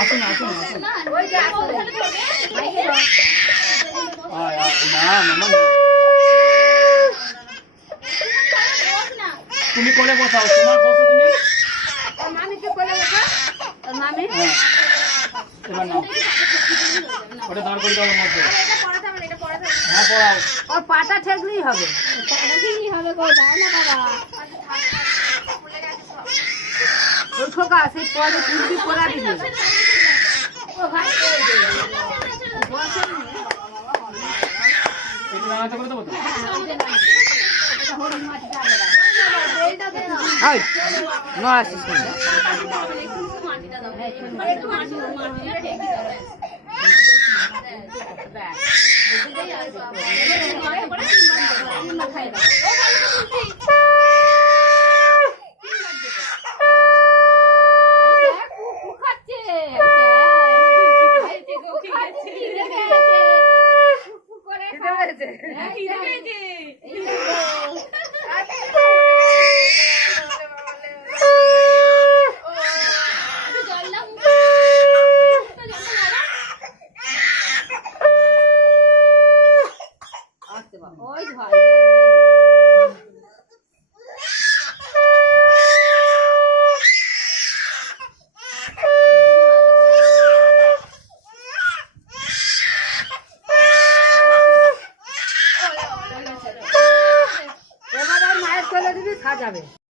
আসুন আসুন তুমি কোলে বসাও, তোমার বসো তুমি। মামিকে কোলে বসা। মামি এবার নাও, ওটা দাঁড় করে দাও মধ্যে। এটা পড়াতে হবে, এটা পড়াতে হবে। হ্যাঁ পড়াও। ওর পাটা ঠেকলেই হবে। পাটা ঠেকলেই হবে গো, দাও না বাবা। ওই খোকা সেই পরে কুর্তি পরা দিবি। ও ভাই একটু নাড়াতে করে দেবো তো। এই না আসিস না। ওই ভাই এবার মায়ের কোলে দিবি সাজাবে।